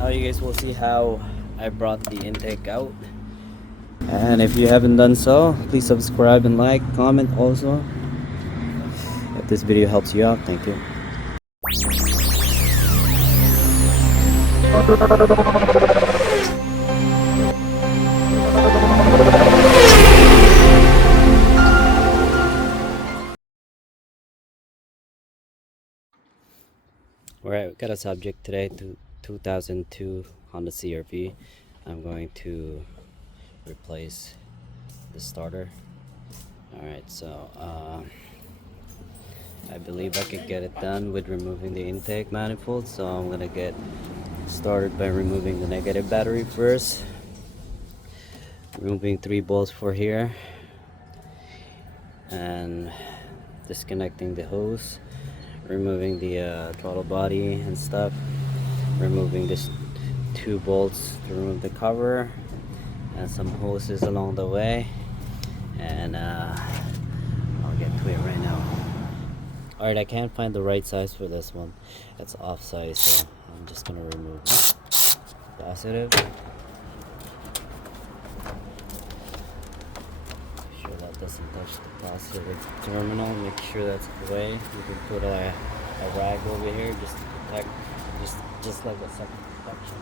Now you guys will see how I brought the intake out. And if you haven't done so, please subscribe and like, comment also. If this video helps you out, thank you. Alright, we got a subject today to 2002 Honda CR-V. I'm going to replace the starter. Alright, so I believe I could get it done with removing the intake manifold, so I'm gonna get started by removing the negative battery first. Removing 3 bolts for here and disconnecting the hose, removing the throttle body and stuff, removing this 2 bolts to remove the cover and some hoses along the way, and I'll get to it right now. Alright, I can't find the right size for this one. It's off size, so I'm just gonna remove the positive. Make sure that doesn't touch the positive terminal. Make sure that's away. You can put a rag over here just to protect, just like a second protection.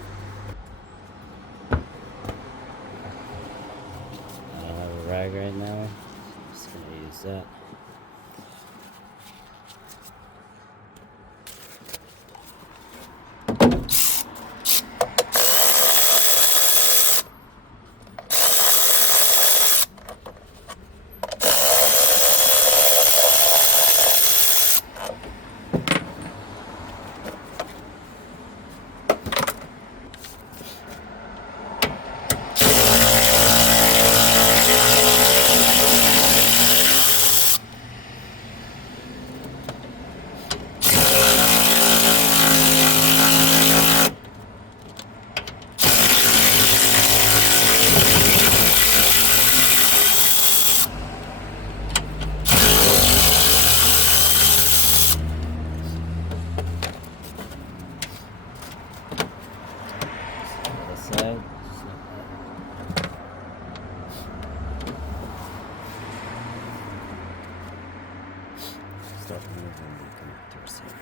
I don't have a rag right now. I'm just gonna use that. Start moving the connectors here.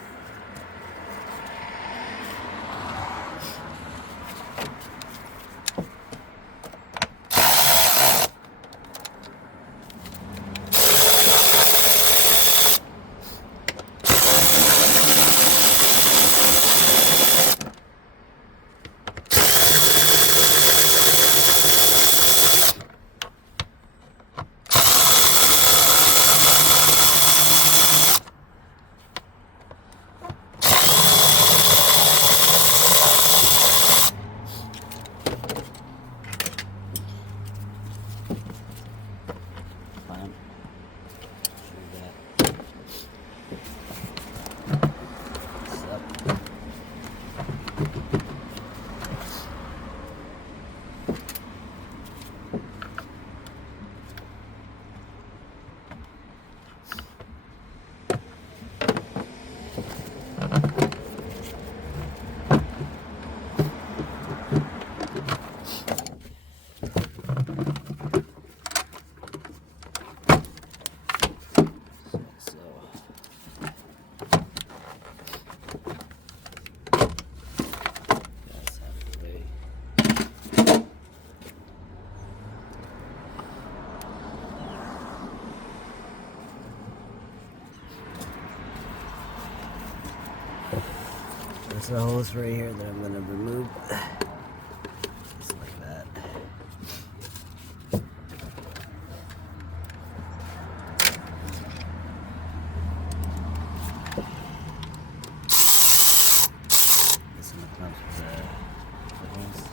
There's a hose right here that I'm going to remove. Just like that. This one comes with the hose.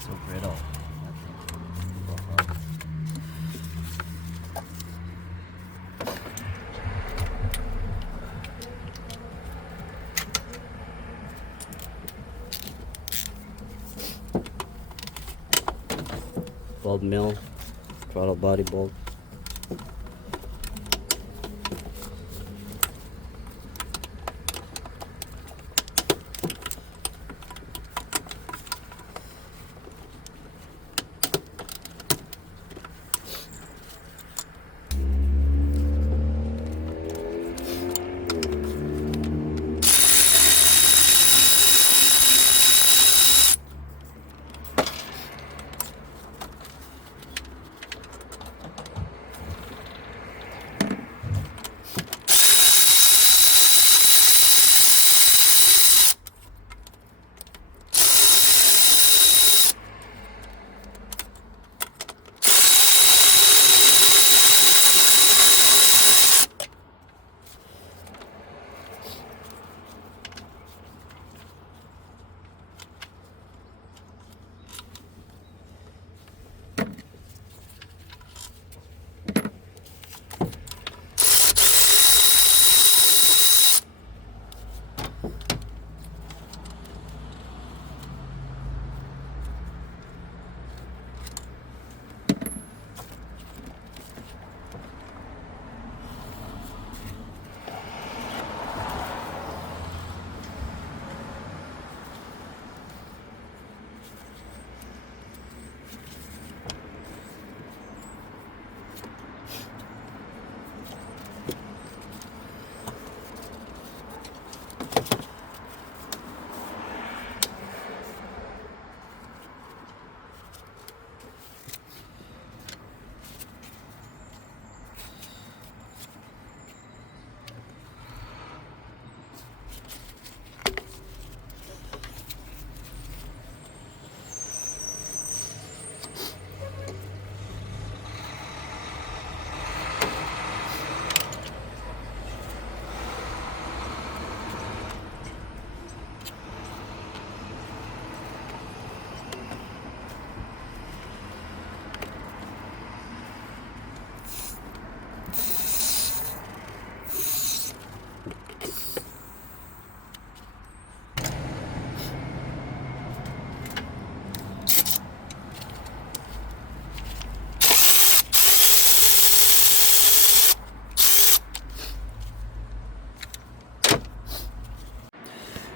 So brittle. 12mm throttle body bolt.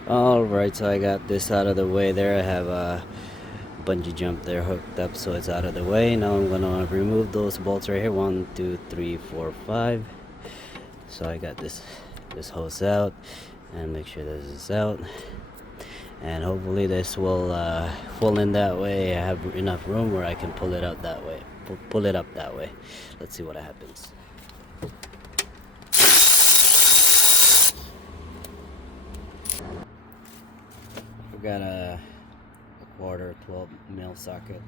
Alright, so I got this out of the way there. I have a bungee jump there hooked up, so it's out of the way. Now I'm gonna remove those bolts right here. 1, 2, 3, 4, 5. So I got this hose out, and make sure this is out, and hopefully this will fall in that way. I have enough room where I can pull it out that way, pull it up that way. Let's see what happens. We've got a quarter 12mm socket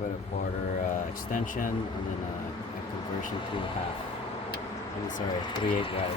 with a quarter extension, and then a conversion to half. I'm sorry, 3/8 rather.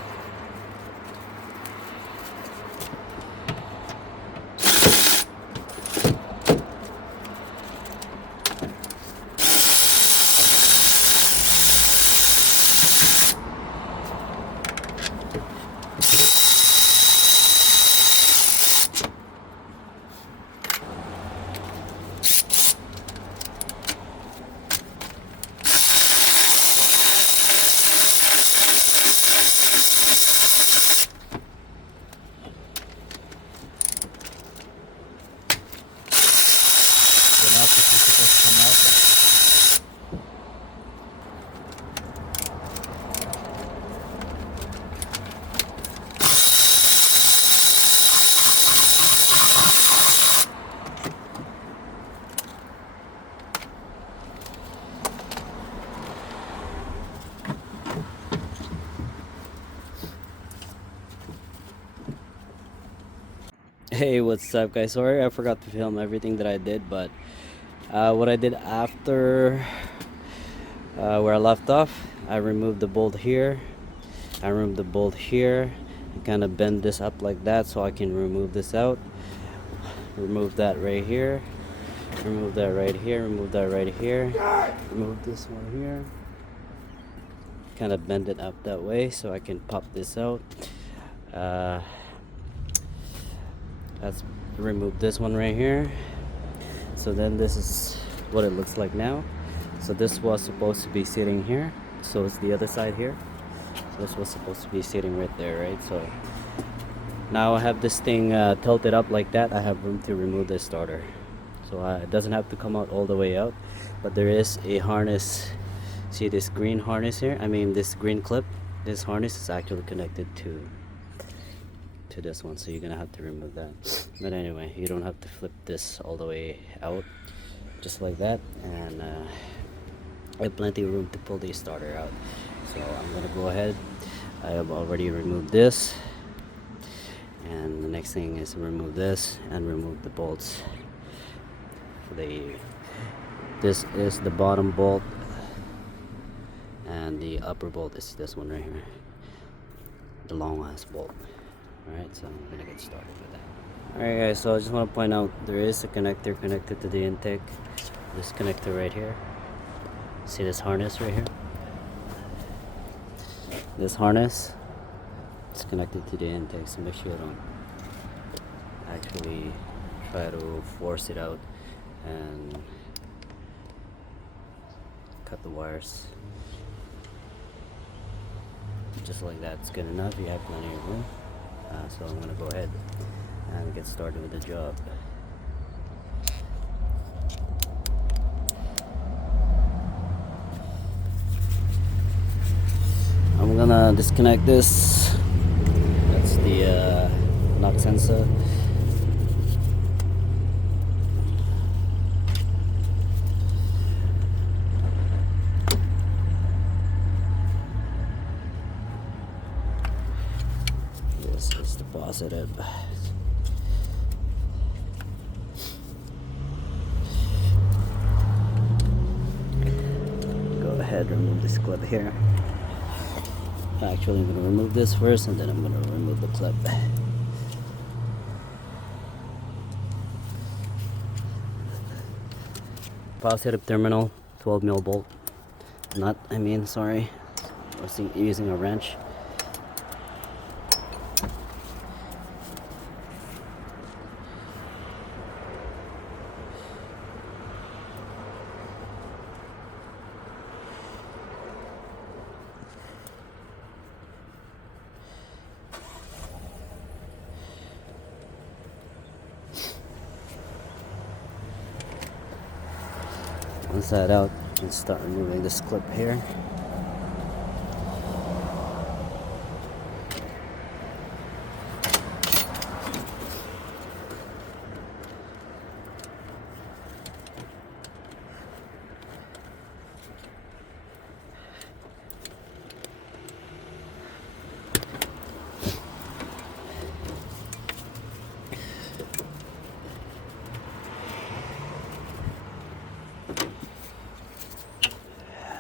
Hey, what's up guys? Sorry I forgot to film everything that I did, but what I did after where I left off, I removed the bolt here, I removed the bolt here, and kind of bend this up like that so I can remove this out. Remove that right here, remove that right here, remove that right here, remove this one here, kind of bend it up that way so I can pop this out. Let's remove this one right here. So then this is what it looks like now. So this was supposed to be sitting here, so it's the other side here. So this was supposed to be sitting right there, right? So now I have this thing tilted up like that. I have room to remove the starter, so it doesn't have to come out all the way out, but there is a harness. See this green harness here? I mean this green clip. This harness is actually connected to this one, so you're gonna have to remove that. But anyway, you don't have to flip this all the way out, just like that, and I have plenty of room to pull the starter out. So I'm gonna go ahead. I have already removed this, and the next thing is remove this and remove the bolts. This is the bottom bolt, and the upper bolt is this one right here, the long ass bolt. Alright, so I'm gonna get started with that. Alright guys, so I just want to point out there is a connector connected to the intake. This connector right here. See this harness right here? This harness is connected to the intake, so make sure you don't actually try to force it out and cut the wires. Just like that, it's good enough. You have plenty of room. So I'm gonna go ahead and get started with the job. I'm gonna disconnect this. That's the knock sensor. This is the positive. Go ahead, remove this clip here. Actually, I'm going to remove this first, and then I'm going to remove the clip. Positive terminal, 12mm bolt. Sorry. I was using a wrench. Once that out, you can start removing this clip here.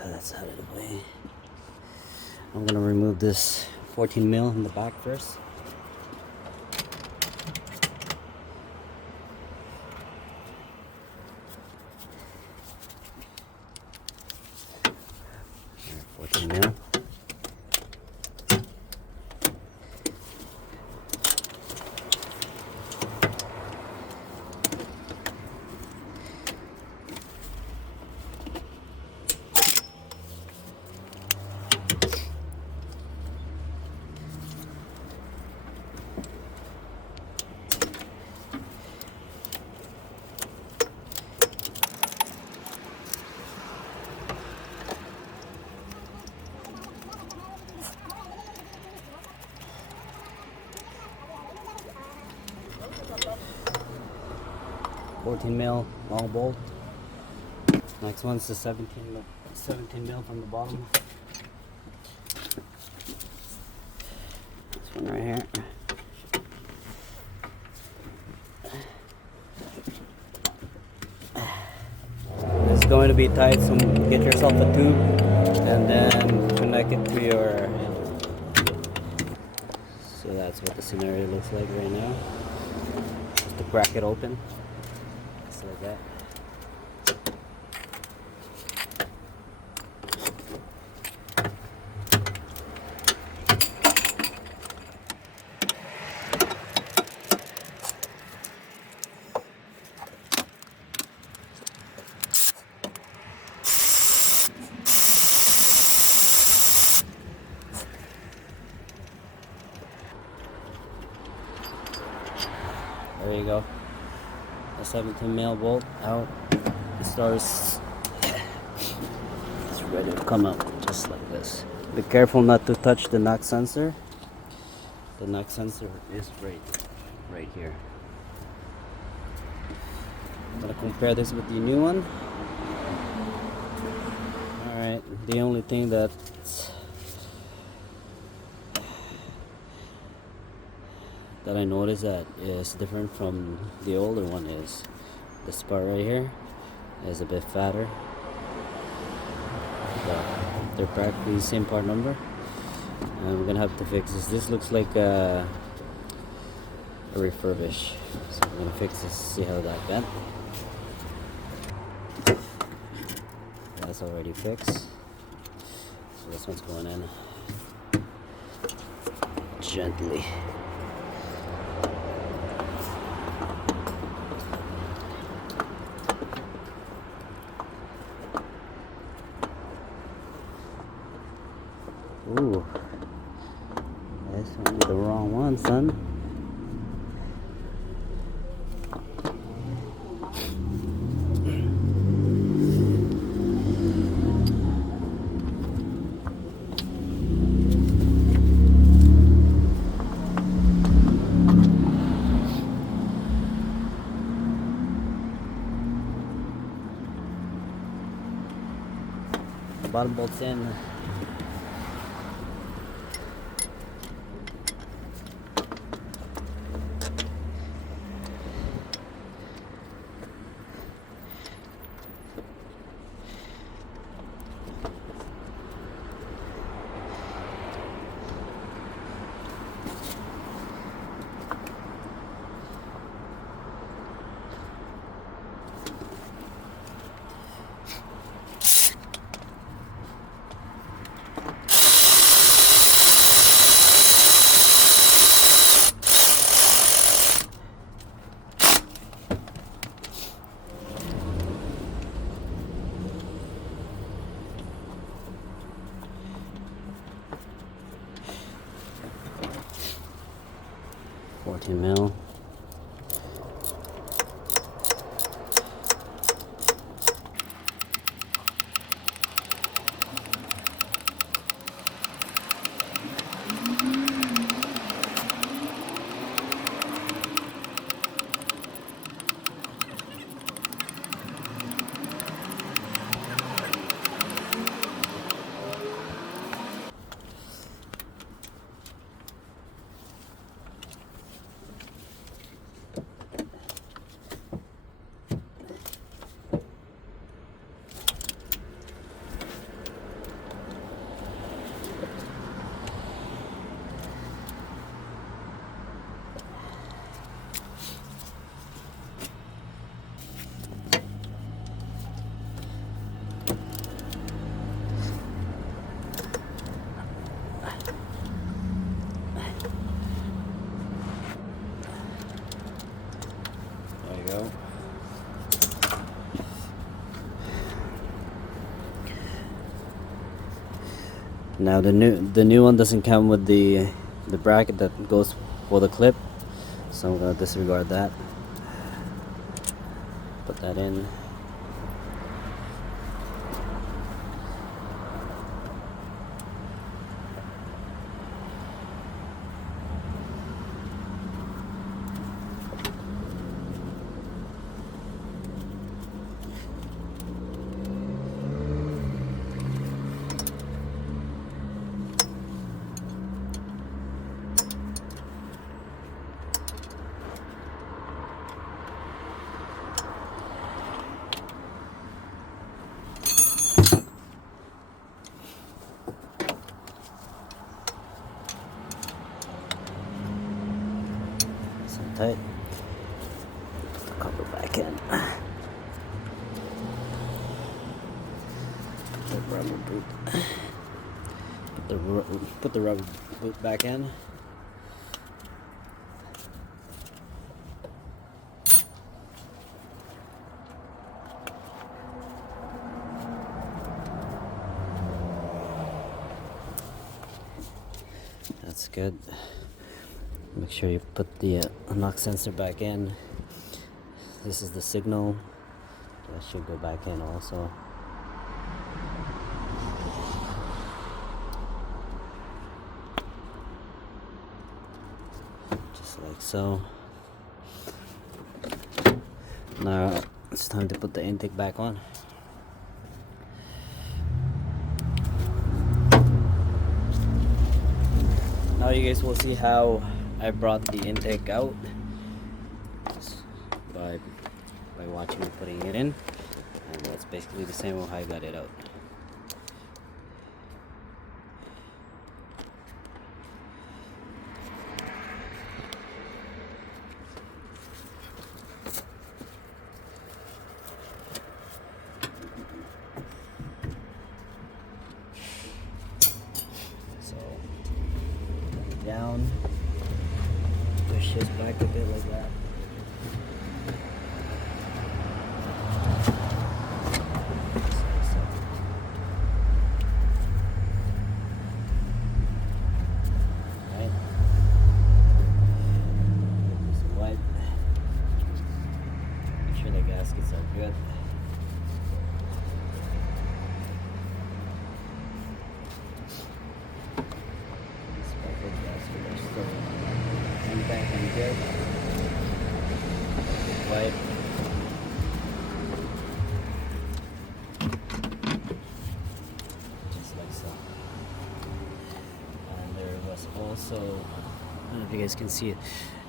That's out of the way. I'm gonna remove this 14mm in the back first. There, 14mm. $14mm long bolt. Next one's the 17mm from the bottom. This one right here. It's going to be tight, so get yourself a tube and then connect it to your. So that's what the scenario looks like right now. Just to crack it open. Just like that. There you go. A 17mm bolt out. The star's it's ready to come out just like this. Be careful not to touch the knock sensor. The knock sensor is right here. I'm gonna compare this with the new one. Alright, the only thing that I noticed that is different from the older one is this part right here is a bit fatter. But they're practically the same part number, and we're gonna have to fix this. This looks like a refurbish, so I'm gonna fix this, see how that went. That's already fixed, so this one's going in gently. Ooh, this one is the wrong one, son. The bottom bolt's in. $14mm. Go. Now the new one doesn't come with the bracket that goes for the clip, so I'm gonna disregard that. Put that in. Tight. Put the cover back in. Put the rubber boot. Put the rubber boot back in. That's good. Make sure you put the knock sensor back in. this is the signal. That should go back in also. Just like so. Now it's time to put the intake back on. Now you guys will see how I brought the intake out by watching me putting it in, and that's basically the same way how I got it out. So down, push this back a bit like that. Gaskets are good. Speckled gaskets are still intact and good. Wipe. Just like so. And there was also, I don't know if you guys can see it,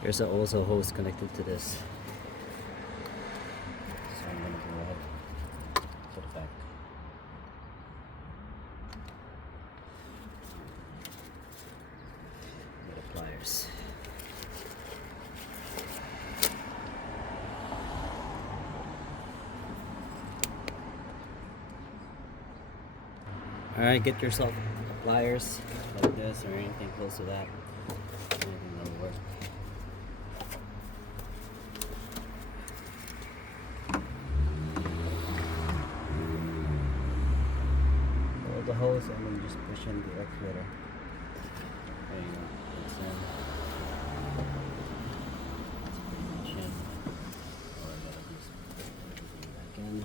there's also a hose connected to this. I'm going to go ahead and put it back. Get the pliers. Alright, get yourself pliers like this or anything close to that. Anything that'll work. The hose and then just push in the actuator. There you go. It's in. It's pretty much in. Or I gotta just put everything back in.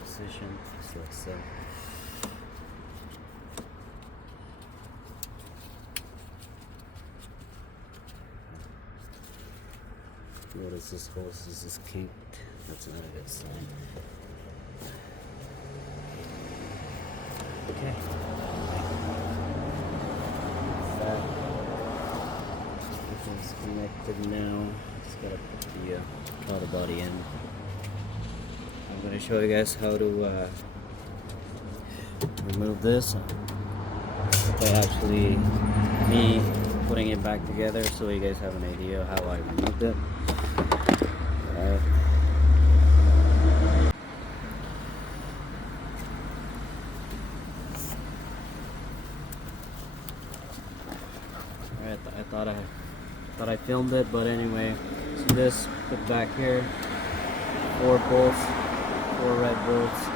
Position, just like so. Notice this hose is just kinked. That's not a good sign. Okay. It's connected now. Just gotta put the throttle body in. I'm gonna show you guys how to remove this. By actually me putting it back together, so you guys have an idea how I removed it. Alright. I thought I filmed it, but anyway, so this put back here, 4 bolts, 4 red bolts,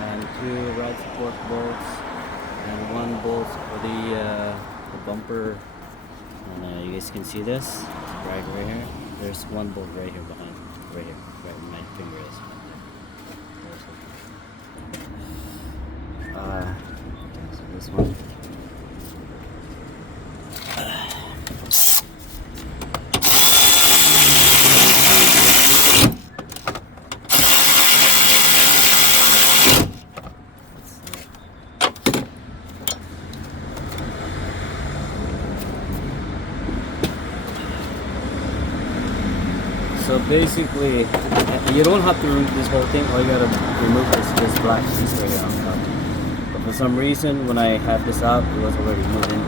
and 2 ride support bolts, and 1 bolt for the bumper. And you guys can see this right here. There's 1 bolt right here behind, right here, right where my finger is. So this one. So basically, you don't have to remove this whole thing. All you gotta remove is this black piece right here on top. But for some reason, when I had this out, it was already moving.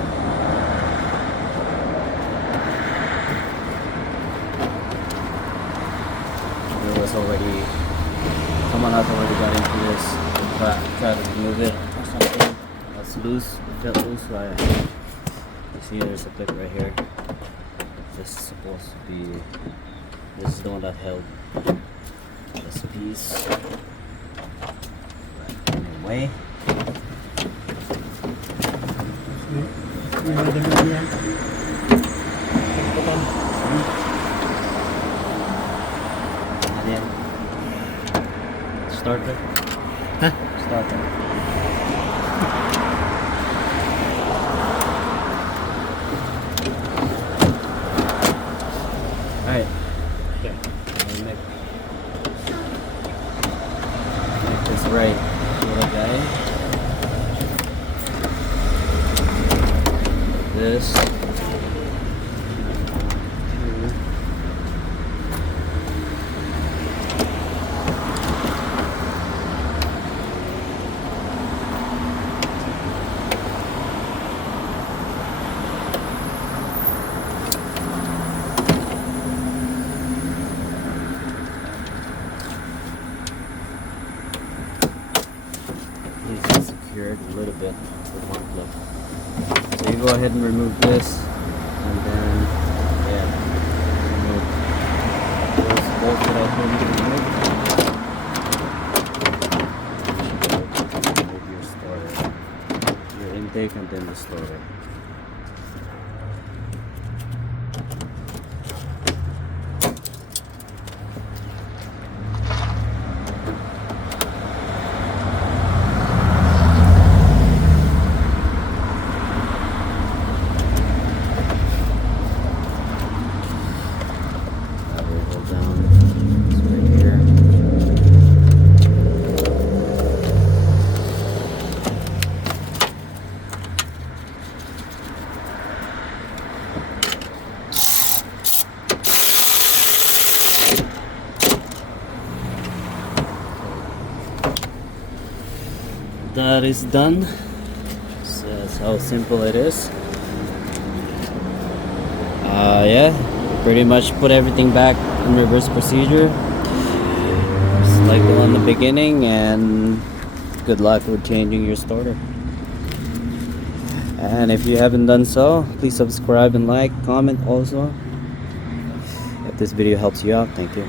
It was already, someone has already got into this. Try to remove it or something. That's loose. It felt loose. So you see, there's a clip right here. This is supposed to be. This is the one that held this piece right in the way. And then start it. Huh? Start it. Alright. Make this right, little guy. This. Secured a little bit with 1 clip. So you go ahead and remove this, and then remove those bolts that I told you to remove. Remove your starter, your intake, and then the starter. That is done. So that's how simple it is. Yeah, pretty much put everything back in reverse procedure, just like the one in the beginning, and good luck with changing your starter. And if you haven't done so, please subscribe and like, comment also. If this video helps you out, thank you.